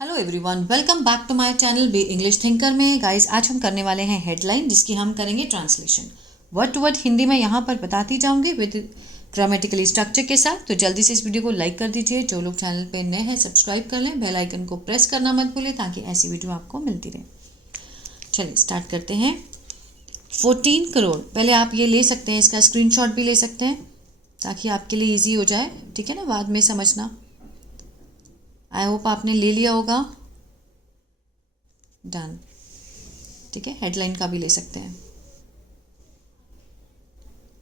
Hello everyone, welcome back to my channel B English thinker में। Guys, आज हम करने वाले हैं हेडलाइन, जिसकी हम करेंगे translation. Word to word Hindi में यहाँ पर बताती जाऊंगी विद ग्रामेटिकली स्ट्रक्चर के साथ। तो जल्दी से इस वीडियो को लाइक कर दीजिए। जो लोग चैनल पे नए हैं सब्सक्राइब कर लें, बेल आइकन को प्रेस करना मत भूलें ताकि ऐसी वीडियो आपको मिलती रहे। चलिए स्टार्ट करते हैं। 14 करोड़, पहले आप ये ले सकते हैं, इसका स्क्रीनशॉट भी ले सकते हैं ताकि आपके लिए ईजी हो जाए, ठीक है ना, बाद में समझना। आई होप आपने ले लिया होगा। डन, ठीक है। हेडलाइन का भी ले सकते हैं,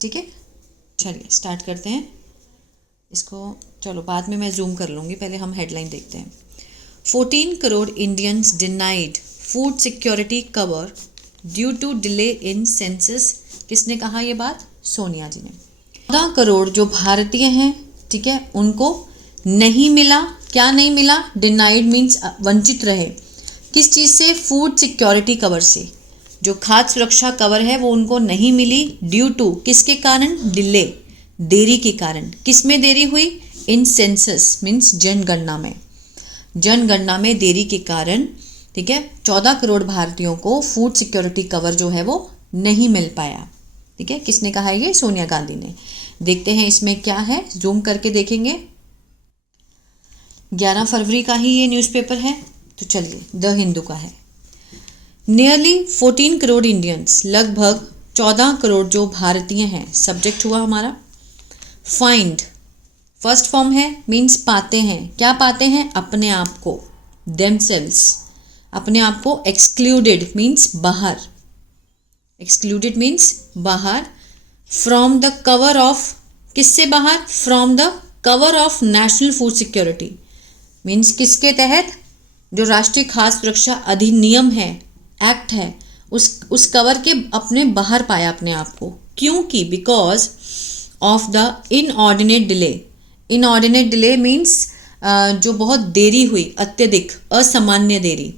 ठीक है। चलिए स्टार्ट करते हैं इसको। चलो बाद में मैं जूम कर लूँगी, पहले हम हेडलाइन देखते हैं। 14 crore Indians denied food security cover due to delay in census. किसने कहा ये बात? सोनिया जी ने। 14 करोड़ जो भारतीय हैं, ठीक है, उनको नहीं मिला। क्या नहीं मिला? डिनाइड मीन्स वंचित रहे। किस चीज़ से? फूड सिक्योरिटी कवर से। जो खाद्य सुरक्षा कवर है वो उनको नहीं मिली। ड्यू टू, किसके कारण? डिले, देरी के कारण। किस में देरी हुई? इन सेंसस मीन्स जनगणना में। जनगणना में देरी के कारण, ठीक है, 14 करोड़ भारतीयों को फूड सिक्योरिटी कवर जो है वो नहीं मिल पाया, ठीक है। किसने कहा है ये? सोनिया गांधी ने। देखते हैं इसमें क्या है, जूम करके देखेंगे। 11 फरवरी का ही ये न्यूज़पेपर है, तो चलिए द हिंदू का है। नियरली 14 करोड़ इंडियंस, लगभग 14 करोड़ जो भारतीय हैं। सब्जेक्ट हुआ हमारा फाइंड, फर्स्ट फॉर्म है, मीन्स पाते हैं। क्या पाते हैं? अपने आप को, देमसेल्व्स, अपने आप को। एक्सक्लूडेड मीन्स बाहर, एक्सक्लूडेड मीन्स बाहर। फ्रॉम द कवर ऑफ, किससे बाहर? From the cover of national food security means किसके तहत? जो राष्ट्रीय खाद्य सुरक्षा अधिनियम है, एक्ट है, उस कवर के अपने बाहर पाया अपने आप को। क्योंकि because of the inordinate delay. Inordinate delay means जो बहुत देरी हुई, अत्यधिक, असामान्य देरी।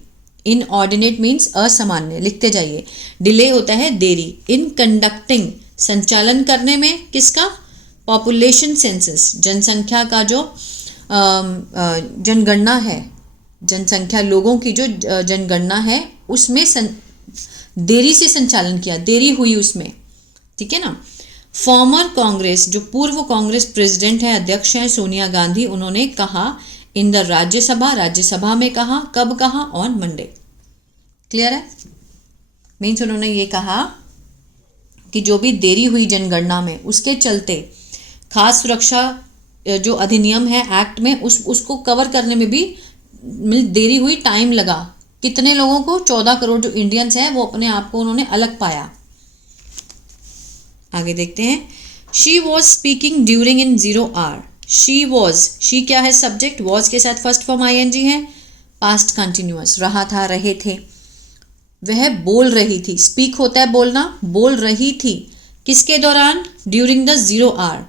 इनऑर्डिनेट मीन्स असामान्य, लिखते जाइए। डिले होता है देरी। इन कंडक्टिंग, संचालन करने में, किसका? पॉपुलेशन सेंसस, जनसंख्या का जो जनगणना है, जनसंख्या लोगों की जो जनगणना है, उसमें देरी से संचालन किया, देरी हुई उसमें, ठीक है ना। फॉर्मर कांग्रेस, जो पूर्व कांग्रेस प्रेसिडेंट है, अध्यक्ष हैं सोनिया गांधी, उन्होंने कहा इन द राज्यसभा, राज्यसभा में कहा। कब कहा? On Monday. क्लियर है? मीन्स उन्होंने ये कहा कि जो भी देरी हुई जनगणना में, उसके चलते खाद्य सुरक्षा जो अधिनियम है, एक्ट में, उसको कवर करने में भी देरी हुई, टाइम लगा। कितने लोगों को? 14 करोड़ जो इंडियंस हैं वो अपने आप को उन्होंने अलग पाया। आगे देखते हैं। She was speaking during in 0 hour। She was, she क्या है? सब्जेक्ट। वॉज के साथ फर्स्ट फॉर्म ING है, पास्ट कंटिन्यूअस। रहा था, रहे थे। वह बोल रही थी। स्पीक होता है बोलना, बोल रही थी। किसके दौरान? During the 0 hour।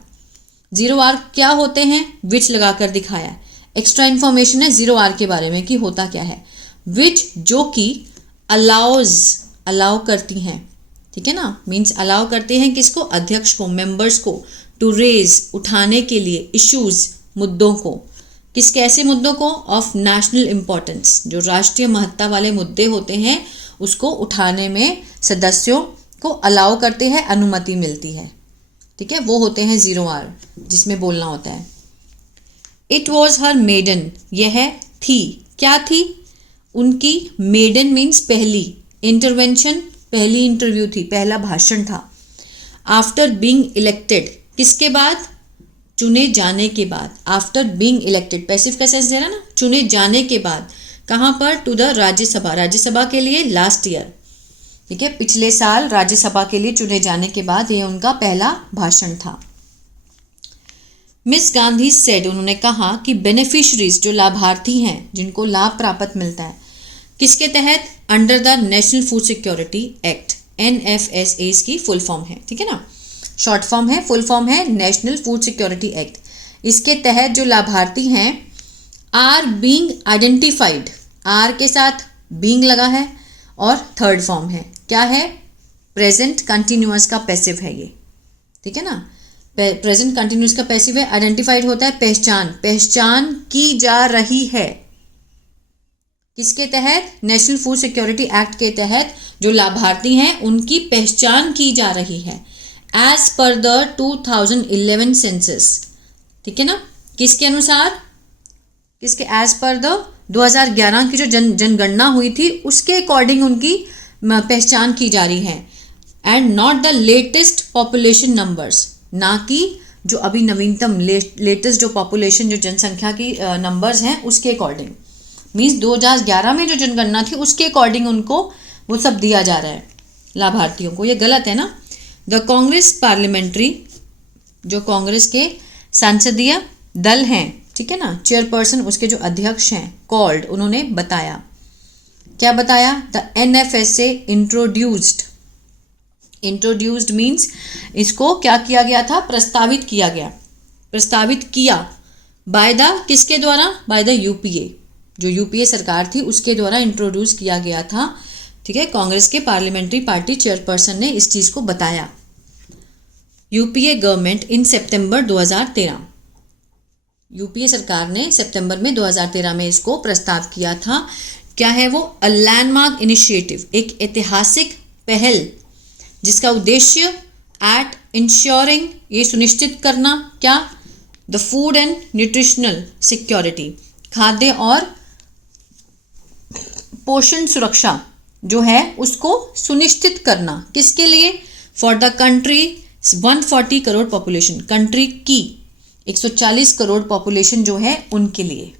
0 hour क्या होते हैं? विच लगाकर दिखाया। एक्स्ट्रा इन्फॉर्मेशन है 0 hour के बारे में कि होता क्या है। विच, जो कि अलाउज, अलाउ करती हैं, ठीक है ना, मीन्स अलाउ करते हैं किसको? अध्यक्ष को, मेंबर्स को। टू रेज, उठाने के लिए। इश्यूज, मुद्दों को। किसके? ऐसे मुद्दों को ऑफ नेशनल इम्पोर्टेंस, जो राष्ट्रीय महत्ता वाले मुद्दे होते हैं, उसको उठाने में सदस्यों को अलाउ करते हैं, अनुमति मिलती है, ठीक है। वो होते हैं 0 hour, जिसमें बोलना होता है। इट वॉज हर मेडन, यह थी, क्या थी? उनकी मेडन मीन्स पहली इंटरवेंशन, पहली इंटरव्यू थी, पहला भाषण था। आफ्टर बीइंग इलेक्टेड, किसके बाद? चुने जाने के बाद। आफ्टर बीइंग इलेक्टेड, पैसिव का सेंस दे रहा ना, चुने जाने के बाद। कहाँ पर? टू द राज्यसभा, राज्यसभा के लिए लास्ट ईयर, ठीक है, पिछले साल राज्यसभा के लिए चुने जाने के बाद ये उनका पहला भाषण था। मिस गांधी सेड, उन्होंने कहा कि बेनिफिशरीज, जो लाभार्थी हैं, जिनको लाभ प्राप्त मिलता है, किसके तहत? Under the national food security act, NFSA इसकी फुल फॉर्म है, ठीक है ना, शॉर्ट फॉर्म है, फुल फॉर्म है नेशनल फूड सिक्योरिटी एक्ट। इसके तहत जो लाभार्थी हैं, आर बीइंग आइडेंटिफाइड, आर के साथ बीइंग लगा है, और थर्ड फॉर्म है, क्या है? प्रेजेंट कंटिन्यूअस का पैसिव है ये, ठीक है ना। प्रेजेंट कंटिन्यूअस का पैसिव है। आइडेंटिफाइड होता है पहचान, पहचान की जा रही है, किसके तहत? नेशनल फूड सिक्योरिटी एक्ट के तहत जो लाभार्थी हैं उनकी पहचान की जा रही है एज पर द 2011 सेंसस। ठीक है ना, किसके अनुसार? किसके? एज पर द 2011 की जो जनगणना हुई थी उसके अकॉर्डिंग उनकी पहचान की जा रही है। And not the latest population numbers, ना कि जो अभी नवीनतम लेटेस्ट जो पॉपुलेशन जो जनसंख्या की नंबर्स हैं उसके अकॉर्डिंग। मीन्स 2011 में जो जनगणना थी उसके अकॉर्डिंग उनको वो सब दिया जा रहा है लाभार्थियों को। ये गलत है ना। द कांग्रेस पार्लियामेंट्री, जो कांग्रेस के संसदीय दल हैं, ठीक है ना, चेयरपर्सन उसके जो अध्यक्ष हैं कॉल्ड, उन्होंने बताया, क्या बताया? द NFSA इंट्रोड्यूस्ड मीन्स इसको क्या किया गया था? प्रस्तावित किया गया, प्रस्तावित किया बाय द, किसके द्वारा? बाय द UPA, जो UPA सरकार थी उसके द्वारा इंट्रोड्यूस किया गया था। ठीक है, कांग्रेस के पार्लियामेंट्री पार्टी चेयरपर्सन ने इस चीज़ को बताया। UPA government in September 2013, UPA सरकार ने सितंबर में 2013 में इसको प्रस्ताव किया था। क्या है वो? अ लैंडमार्क इनिशिएटिव, एक ऐतिहासिक पहल जिसका उद्देश्य एट इंश्योरिंग, ये सुनिश्चित करना, क्या? The food and nutritional security, खाद्य और पोषण सुरक्षा जो है उसको सुनिश्चित करना। किसके लिए? For the country 140 crore population, country की 140 करोड़ पॉपुलेशन जो है उनके लिए।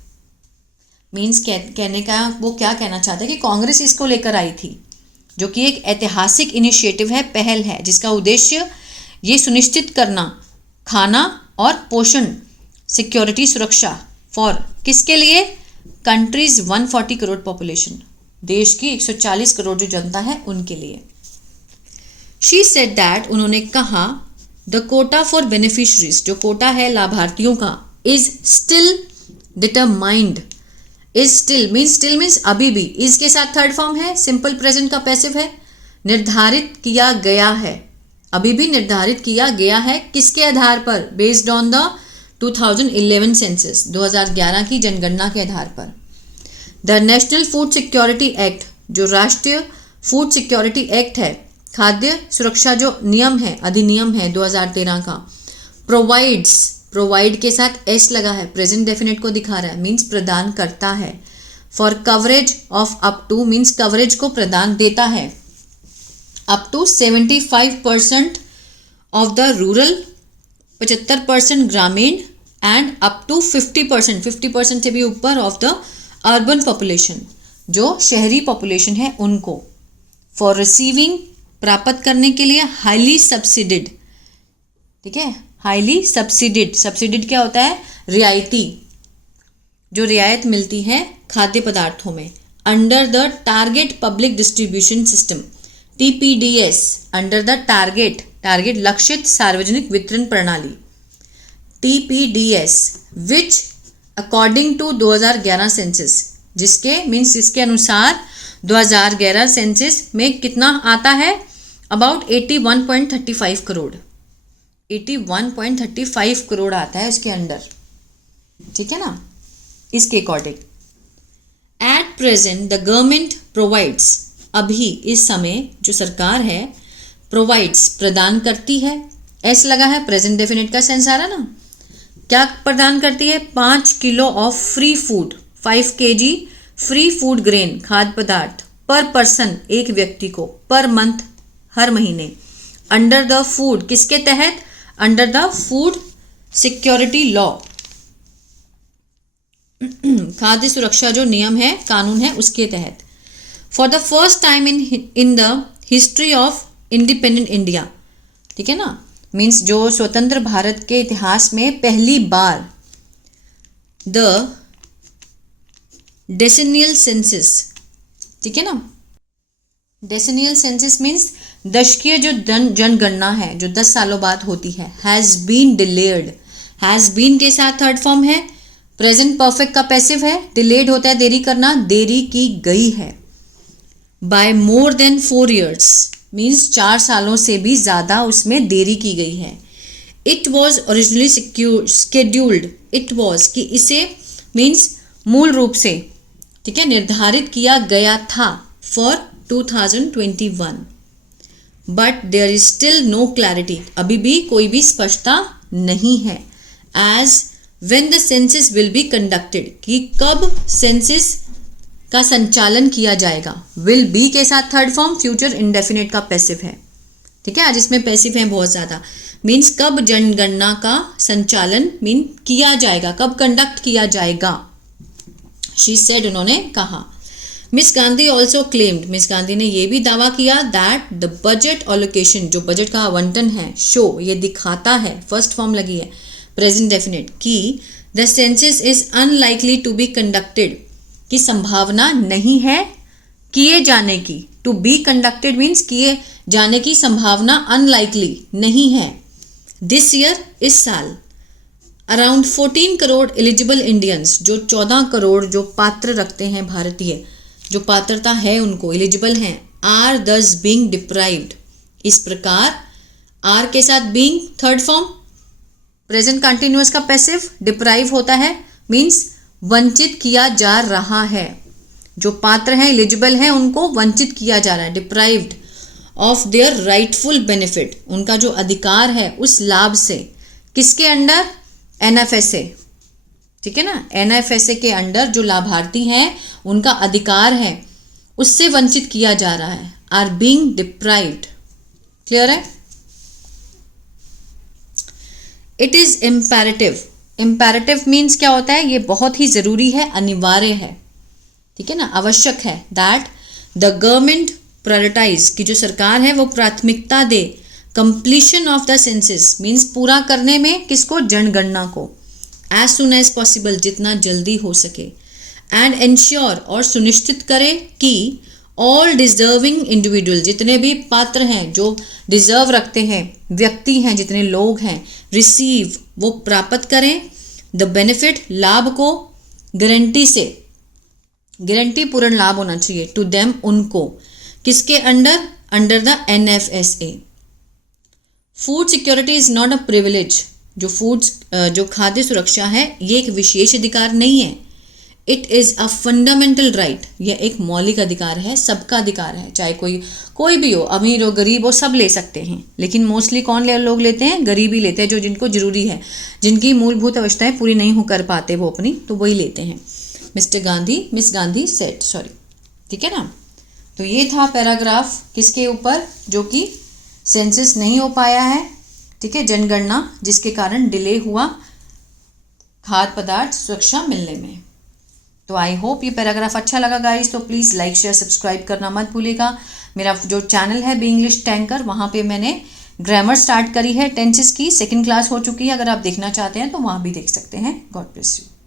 मीन्स कहने का वो क्या कहना चाहता है कि कांग्रेस इसको लेकर आई थी, जो कि एक ऐतिहासिक इनिशिएटिव है, पहल है, जिसका उद्देश्य ये सुनिश्चित करना खाना और पोषण सिक्योरिटी सुरक्षा फॉर, किसके लिए? कंट्रीज 140 करोड़ पॉपुलेशन, देश की 140 करोड़ जो जनता है उनके लिए। शी सेड दैट, उन्होंने कहा, द कोटा फॉर बेनिफिशरीज, जो कोटा है लाभार्थियों का, is still determined, is still means अभी भी, इज के साथ थर्ड फॉर्म है, सिंपल प्रेजेंट का पैसिव है, निर्धारित किया गया है, अभी भी निर्धारित किया गया है, किसके आधार पर? बेस्ड ऑन द 2011 सेंसस, 2011 की जनगणना के आधार पर। The national food security act, जो राष्ट्रीय फूड सिक्योरिटी एक्ट है, खाद्य सुरक्षा जो नियम है, अधिनियम है 2013 का, प्रोवाइड्स, प्रोवाइड के साथ एस लगा है, प्रेजेंट डेफिनेट को दिखा रहा है, मीन्स प्रदान करता है, for coverage of up to, means coverage को प्रदान देता है, up to 75% of the rural, 75% ग्रामीण, एंड अप टू 50% से भी ऊपर ऑफ द अर्बन पॉपुलेशन, जो शहरी पॉपुलेशन है उनको, फॉर रिसीविंग, प्राप्त करने के लिए, हाईली सब्सिडिड, ठीक है, हाईली सब्सिडिड, सब्सिडिड क्या होता है? रियायती, जो रियायत मिलती है खाद्य पदार्थों में, under the target public distribution system, TPDS, under the target, target लक्षित सार्वजनिक वितरण प्रणाली, TPDS, which according to 2011 census, जिसके मीन्स जिसके अनुसार 2011 सेंसस में कितना आता है? अबाउट 81.35 करोड़, 81.35 करोड़ आता है उसके अंडर, ठीक है ना, इसके according. At present the government provides, अभी इस समय जो सरकार है, प्रोवाइड्स प्रदान करती है, एस लगा है, प्रेजेंट डेफिनेट का सेंस आ रहा ना, क्या प्रदान करती है? 5 kilo of free food, 5 kg free food grain, खाद्य पदार्थ, पर पर्सन, एक व्यक्ति को, पर मंथ, हर महीने, अंडर द फूड, किसके तहत? Under the food security law, खाद्य सुरक्षा जो नियम है, कानून है, उसके तहत। For the first time in the history of independent India, ठीक है ना, मीन्स जो स्वतंत्र भारत के इतिहास में पहली बार द डेसेनियल सेंसस, ठीक है ना, डेसेनियल सेंसस मीन्स दशकीय जो जनगणना है जो 10 सालों बाद होती है, has been delayed, has been के साथ थर्ड फॉर्म है, प्रेजेंट परफेक्ट का पैसिव है, डिलेड होता है देरी करना, देरी की गई है, by more than 4 years, means 4 सालों से भी ज़्यादा उसमें देरी की गई है। It was originally scheduled, it was कि इसे मीन्स मूल रूप से, ठीक है, निर्धारित किया गया था for 2021, but there is still no clarity, अभी भी कोई भी स्पष्टता नहीं है, as when the census will be conducted, कि कब सेंसस का संचालन किया जाएगा। विल बी के साथ थर्ड फॉर्म फ्यूचर इंडेफिनिट का पैसिव है, ठीक है, आज इसमें पैसिव है बहुत ज़्यादा, मीन्स कब जनगणना का संचालन मीन किया जाएगा, कब कंडक्ट किया जाएगा। शी सेड, उन्होंने कहा। Miss Gandhi also claimed, miss Gandhi ने यह भी दावा किया दैट द बजट ऑलोकेशन, जो बजट का आवंटन है, शो ये दिखाता है, फर्स्ट फॉर्म लगी है प्रेजेंट डेफिनेट, कि the census is unlikely to be conducted, की संभावना नहीं है किए जाने की, टू बी कंडक्टेड मीन्स किए जाने की संभावना अनलाइकली नहीं है। दिस ईयर, इस साल, अराउंड 14 करोड़ एलिजिबल इंडियंस, जो 14 करोड़ जो पात्र रखते हैं भारतीय, जो पात्रता है उनको, एलिजिबल हैं, आर दस बीइंग डिप्राइव्ड, इस प्रकार आर के साथ being third form present continuous का पैसिव, डिप्राइव होता है मीन्स वंचित किया जा रहा है, जो पात्र हैं एलिजिबल हैं उनको वंचित किया जा रहा है, deprived of their rightful benefit, उनका जो अधिकार है उस लाभ से, किसके अंडर, एनएफएसए, ठीक है ना, एनएफएसए के अंडर जो लाभार्थी हैं उनका अधिकार है उससे वंचित किया जा रहा है, आर बीइंग डिप्राइव्ड। क्लियर है। It is imperative, imperative means क्या होता है, ये बहुत ही जरूरी है, अनिवार्य है, ठीक है ना, आवश्यक है, दैट द गवर्नमेंट प्रायोरिटाइज, की जो सरकार है वो प्राथमिकता दे, completion of the census means पूरा करने में, किसको, जनगणना को, एज सुन एज पॉसिबल, जितना जल्दी हो सके, एंड एंश्योर, और सुनिश्चित करे कि ऑल डिजर्विंग इंडिविजुअल, जितने भी पात्र हैं, जो डिजर्व रखते हैं, व्यक्ति हैं, जितने लोग हैं, रिसीव, वो प्राप्त करें, द बेनिफिट, लाभ को, गारंटी से, गारंटी पूर्ण लाभ होना चाहिए, टू देम, उनको, किसके under, under the NFSA. Food security is not a privilege, जो खाद्य सुरक्षा है ये एक विशेष अधिकार नहीं है, it is a fundamental right, यह एक मौलिक अधिकार है, सबका अधिकार है, चाहे कोई भी हो, अमीर हो गरीब हो, सब ले सकते हैं, लेकिन मोस्टली कौन लोग लेते हैं, गरीब ही लेते हैं, जो जिनको जरूरी है, जिनकी मूलभूत आवश्यकताएं पूरी नहीं हो कर पाते वो अपनी, तो वही लेते हैं। मिस गांधी सेड, सॉरी, ठीक है ना। तो ये था पैराग्राफ किसके ऊपर, जो कि सेंसस नहीं हो पाया है, ठीक है, जनगणना, जिसके कारण डिले हुआ खाद्य पदार्थ सुरक्षा मिलने में। तो आई होप ये पैराग्राफ अच्छा लगा गाइस, तो प्लीज़ लाइक शेयर सब्सक्राइब करना मत भूलिएगा। मेरा जो चैनल है बी इंग्लिश टैंकर, वहाँ पे मैंने ग्रामर स्टार्ट करी है, टेंसेस की, सेकंड क्लास हो चुकी है, अगर आप देखना चाहते हैं तो वहाँ भी देख सकते हैं। God bless you.